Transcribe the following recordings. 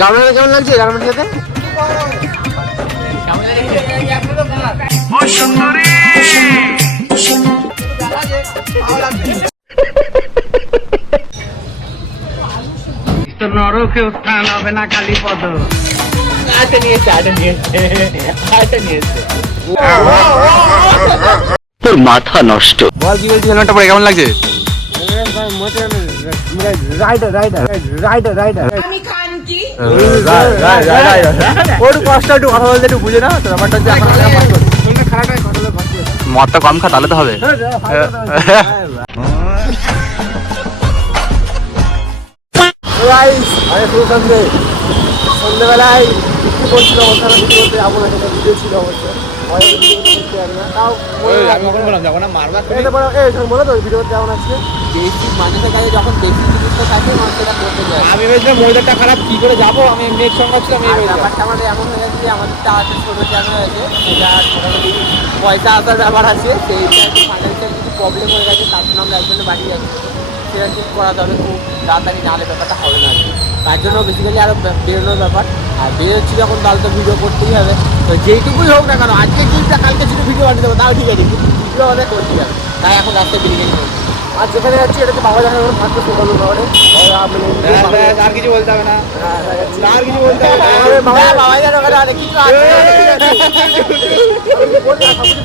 গার্মেন্টে কেমন লাগছে? গার্মেন্টের সাথে নরকে উত্থান হবে না কালীপদ। তোর মাথা নষ্ট। বল কি বলছিস? হেলমেটটা পরে কেমন লাগছে? আমি খান কি ওর কষ্ট একটু কথা বলতে একটু বুঝে না তো ব্যাপারটা হচ্ছে মদটা কম খা তাহলে তো হবে। সন্ধ্যেবেলায় কি করছিল অবস্থা যাবো না, সেটা ভিডিও ছিল অবশ্যই। মানুষের কাছে যখন বেশি জিনিসটা থাকে মানুষেরা করতে যায়। আমি ভেবেছিলাম ওয়েদারটা খারাপ, কি করে যাবো, আমি মেঘ সঙ্গে ছিলাম। ব্যাপারটা আমাদের এমন হয়ে যাচ্ছে, আমাদের তাড়াতাড়ি ছোটো চ্যানেল আছে, সেটা মোটামুটি পয়সা আসার ব্যাপার আছে, সেইটা একটু ফাইন্যান্সিয়াল কিছু প্রবলেম হয়ে গেছে, তার জন্য আমরা একজনের বাড়ি যাচ্ছি। সেটা ঠিক করাতে হবে খুব তাড়াতাড়ি, নাহলে ব্যাপারটা হবে না আর কি। তার জন্য বেসিক্যালি আরও বেরোনোর ব্যাপার। আর বেরোচ্ছি যখন তাহলে তো ভিডিও করতেই হবে, তো যেইটুকুই হোক না কেন, আজকে কিনটা কালকে যদি ভিডিও বানিয়ে দেবো তাও ঠিক আছে, কিন্তু ভিডিও আমাদের করতেই হবে। তাই এখন রাস্তায় বেরিয়ে গেছি। আর যেখানে যাচ্ছি এটা তো বাবা জানা থাকতে সকাল শহরে, আর কিছু বলতে হবে না, আর কিছু বলতে হবে না। বাবা জানো অনেক কিছু আছে,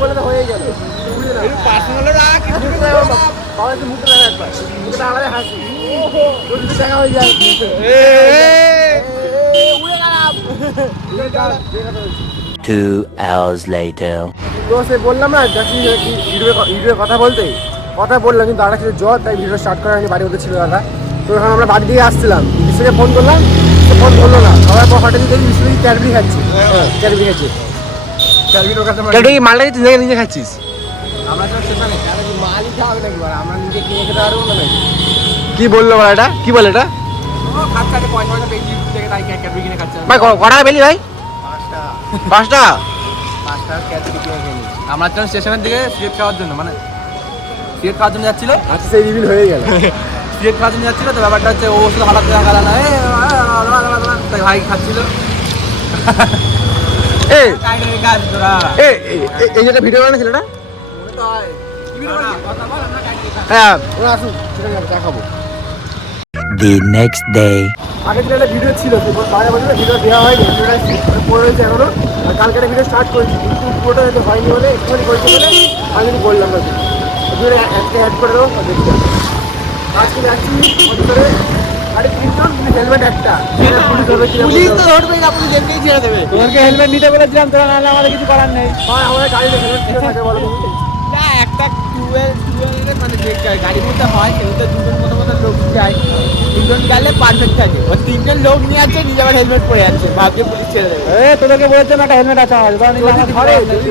বলে তো হয়েই গেল। পার্সোনাল বাবা একটু মুখটা দেখা একবার, মুখটা আলাদা হাসি দেখা হয়ে যায়। Two hours later. তো সে বললাম না ইউটিউবে কথা বললাম, কিন্তু দাদা ছিল জ্বর, তাই ভিডিও স্টার্ট করা হয়নি, বাড়ি ওদের ছিল দাদা। তো এখন আমরা বাড়ি দিয়ে আসছিলাম, বিশ্বকে ফোন করলাম, সে ফোন করলো না। সবার পর হঠাৎ দেখি বিশ্বকে ক্যাডবেরি খাচ্ছি। ক্যাডবেরি মালটা তুই নিজে খাচ্ছিস? আমরা তো সেখানে মালই খাওয়াবে নাকি, আমরা নিজে কিনে খেতে পারবো না নাকি? কি বললো বল এটা? কি বলে এটা? ভাই কটা বেলি ভাই? 5 টাকা। আমরা যখন স্টেশনের দিকে সিগারেট খাওয়ার জন্য, মানে সিগারেট খাওয়ার জন্য যাচ্ছিল। আচ্ছা, সেই রিভিল হয়ে গেল। সিগারেট খাওয়ার জন্য যাচ্ছিল, তো ব্যাপারটা হচ্ছে ও শুধু হঠাৎ করে গালা না, তাই ভাই খাচ্ছিল। এই যেটা ভিডিও বানাচ্ছিল না, হ্যাঁ ওরা আসুন, চা খাবো। The next day. আগের দিন একটা ভিডিও ছিল, বাইরে বলছিল ভিডিও দেওয়া হয়নি, ভিডিওটা পড়ে রয়েছে এখনো। আর কালকে একটা ভিডিও স্টার্ট করেছি, কিন্তু পুরোটা যাতে হয়নি বলে একটুখানি করেছি বলে আমি কিন্তু বললাম না। ভিডিও একটা অ্যাড করে দেবো, দেখতে আজকে যাচ্ছি করে গাড়ি 3 জন, কিন্তু হেলমেট একটা। পুলিশ তো ধরবেই না, পুলিশ এমনিই ছেড়ে দেবে। তোমাকে হেলমেট নিতে বলেছিলাম, তোরা নাহলে আমাদের কিছু করার নেই। হয় আমাদের গাড়িতে হেলমেট ছিল থাকে বলো তুমি? না, একটা টুয়েলভের মানে যে গাড়ির মধ্যে হয়, সেগুলোতে দুজন মতো লোক যায়, 3 জন গেলে পারফেক্ট থাকে। ওই 3 জন লোক নিয়ে আসছে, নিজে আবার হেলমেট পরে যাচ্ছে, ভাবছে পুলিশ ছেড়ে দেবে। তোদেরকে বলেছিলাম একটা হেলমেট আছে আমার,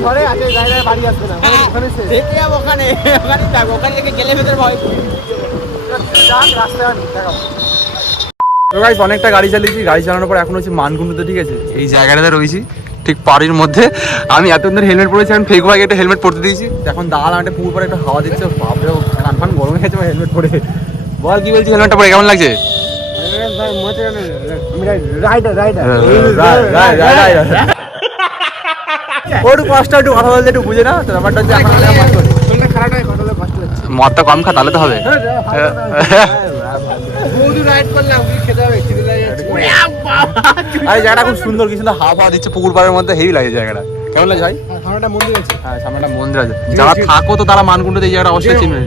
ঘরে আছে, গাড়িটা বাড়ি আসবে না, ওখানে থেকে যাবো, ওখানে যাবো, ওখান থেকে গেলে ভেতরে ভয়। রাস্তায় দেখাবো। অনেকটা গাড়ি চালিয়েছি, গাড়ি চালানোর পর এখন হচ্ছে মানকুণ্ডুতে, ঠিক আছে, এই জায়গাটাতে রয়েছি ঠিক পাড়ির মধ্যে। আমি এতদিন ধরে হেলমেট পরেছি, এখন ফেক ভাগে একটা হেলমেট পরতে দিয়েছি। এখন দাঁড়ালাম, একটা পুকুর পরে একটা হাওয়া দিচ্ছে, বাপরে কান ফান গরম হয়ে গেছে হেলমেট পরে। বল কি বলছি, হেলমেটটা পরে কেমন লাগছে? ওর কষ্ট একটু কথা বলতে একটু বুঝে না তো ব্যাপারটা হচ্ছে মদটা কম খা তাহলে তো হবে। জায়গাটা খুব সুন্দর, কি সুন্দর হাওয়া দিচ্ছে পুকুর পাড়ের মধ্যে, হেভি লাগে জায়গাটা। কেমন লাগে ভাই? সামনে মন্দির আছে। হ্যাঁ, সামনে একটা মন্দির আছে। যারা থাকো তো তারা মানকুণ্ডতে এই জায়গাটা অবশ্যই চিনবে।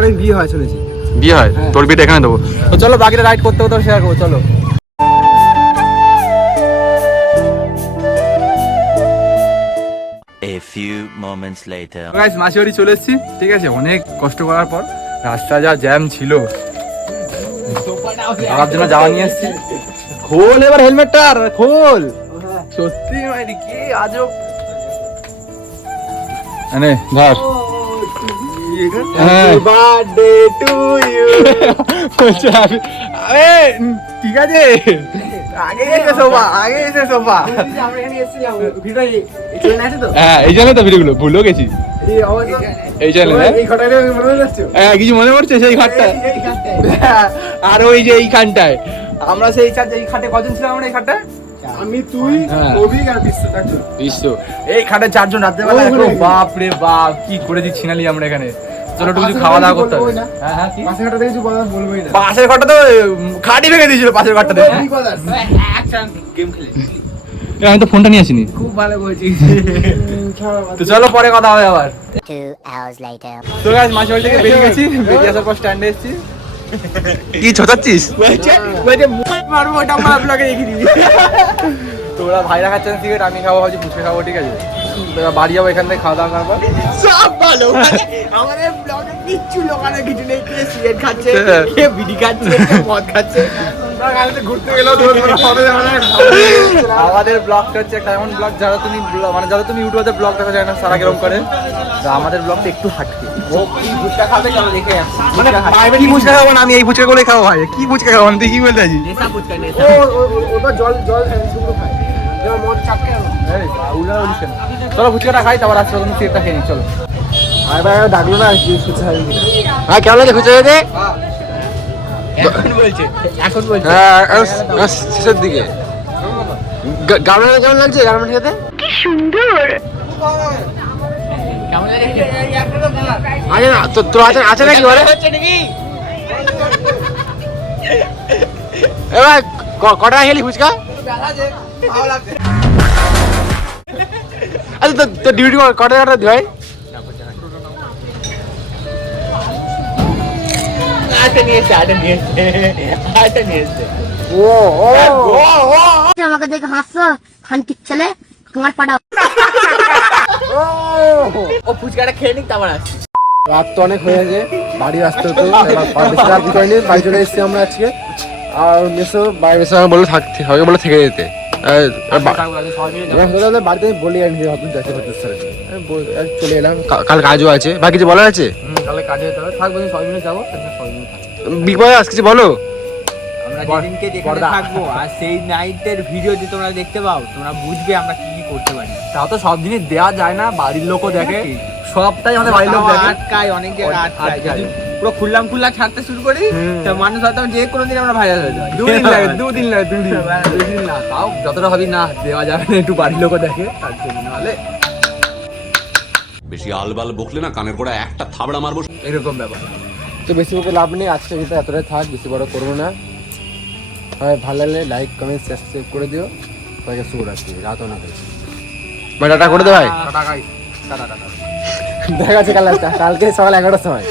অনেক বিয়ে হয় শুনেছি। বিয়ে হয়? তোর বিয়েটা এখানে দেবো। তো চলো বাকিটা রাইড করতে হতে শেয়ার করবো, চলো। A few moments later. Guys, মাসিবাড়ি চলে এসেছি, ঠিক আছে, অনেক কষ্ট করার পর। রাস্তা যা জ্যাম ছিল, তার জন্য যাওয়া নিয়ে এসেছি। খোল এবার হেলমেটটা, খোল। সত্যি মাইরি কি আজব। আরে ধর। Birthday to you. ঠিক আছে, আগে এসে সোফা। হ্যাঁ, এই জন্য তো ভিডিওগুলো ভুলেও গেছি। এই চ্যানেল, হ্যাঁ কিছু মনে পড়ছে সেই ঘাটটা, আর ওই যে এইখানটায় আমরা সেই এই খাটে কজন ছিলাম আমরা এই খাটে? আমি তুই হ্যাঁ। অভিক আর চারজন। এই খাটে 4 জন রাত্রেবেলা ওরে। বাপ রে বাপ কি করে দিচ্ছি নালি আমরা এখানে। চলো একটু কিছু খাওয়া দাওয়া করতে হবে। বলবোই না। হ্যাঁ হ্যাঁ কি? পাশের ঘাটটা দেখেছি বলা বলবোই না। পাশের ঘরটা তো খাটি ভেঙে দিয়েছিল পাশের ঘরটা দেখে। কি কথা? গেম খেলে আমি তো ফোনটা নিয়ে আসিনি। খুব ভালো বলছিস। তো চলো পরে কথা হবে আবার। 2 hours later. তো গাইস মাসি বাড়ি থেকে বেরিয়ে গেছি, বেরিয়ে আসার পর স্ট্যান্ডে এসেছি। কি ছোটাচ্ছিস? বলছে মারবো ওটা আমার আপনাকে রেখে দিবি। তো ওরা ভাইরা খাচ্ছেন সিগারেট, আমি খাবো ভাবছি ফুচকা খাবো, ঠিক আছে? এবার বাড়ি যাবো এখান থেকে খাওয়া দাওয়া করবো। সব ভালো। আমাদের ব্লগে কিচ্ছু লোকানো কিছু নেই। কে সিগারেট খাচ্ছে, কে বিড়ি খাচ্ছে, কে মদ খাচ্ছে। ঘুরতে গেলেও আমাদের ব্লগটা হচ্ছে একটা এমন ব্লগ যারা তুমি মানে যারা তুমি ইউটিউবে ব্লগ দেখা যায় না সারা কিরম করে, তো আমাদের ব্লগটা একটু হাঁটকে। ও কি ভুট্টা খাবে চলো দেখে আসি। মানে কি ফুচকা খাবো না, আমি এই ফুচকা করে খাবো ভাই। কি ফুচকা খাবো তুই কি বলতে আছিস? নেশা ফুটকা নেশা। ওটা জল শুকনো খায়। যেমন মদ চাপকে গেল। চলো ফুচকাটা খাই, তারপর আসতে তুমি সিগারেটটা খেয়ে নি। চলো। আর ভাই ডাকলো না আর কি ফুচকা খাবি কিনা। হ্যাঁ কেমন লাগে ফুচকা খেতে? এখন বলছে শেষের দিকে গার্মেন্টে কেমন লাগছে? গার্মেন্ট খেতে কেমন লাগে? আছে না? তোর আছে আছে নাকি বলে? হচ্ছে নাকি? এবার কটা খেলি ফুচকা? আচ্ছা তোর ডিউটি কটা হয়? আটা নিয়ে এসে আটা নিয়ে এসে আমাকে দেখে হাসছো খানকির ছেলে তোমার পাড়া ও ফুচকাটা খেয়ে নিক তারপর আসছি। রাত তো অনেক হয়ে গেছে, বাড়ি আসতে হতো, বেশি রাত দিতে হয়নি, বাড়ি চলে এসেছি আমরা আজকে। আর মেসো বাইরে এসে বললো থাকতে হবে, বলে থেকে যেতে। বাড়িতে আমি বলি আনি হতুন যাচ্ছে চলে এলাম। কাল কাজও আছে, বাকি কিছু বলার আছে? তাহলে কাজে যেতে হবে, থাকবো সবাই মিলে যাবো, সবাই মিলে থাকবো। বিগ আজ কিছু বলো। আমরা যেদিনকে যেখানে থাকবো আর সেই নাইটের ভিডিও যে তোমরা দেখতে পাও, তোমরা বুঝবে আমরা কি কি করতে পারি। তাও তো সব জিনিস দেওয়া যায় না, বাড়ির লোকও দেখে, সবটাই আমাদের বাড়ির লোক দেখে। আটকায় অনেক জায়গায় আটকায়। যদি পুরো খুললাম ছাড়তে শুরু করি তো মানুষ হয়তো যে কোনো দিন আমরা ভাইরাল হয়ে যাই। দুদিন লাগে দুদিন না, তাও যতটা ভাবি না দেওয়া যাবে না, একটু বাড়ির লোকও দেখে, তার জন্য নাহলে বেশি আলবাল বকলে না কানের গোড়া একটা থাবড়া মারবো। এরকম ব্যাপার। তো বেশি বকে লাভ নেই, আজকে যেটা এতটাই থাক, বেশি বড় করবো না। হয় ভালো লাগলে লাইক কমেন্ট সাবস্ক্রাইব করে দিও। সবাইকে শুভরাত্রি, রাত অনেক হয়েছে। টাটা করে দে ভাই। Tata guys, tata. দেখা যাচ্ছে কালকে সকাল 11টার সময়।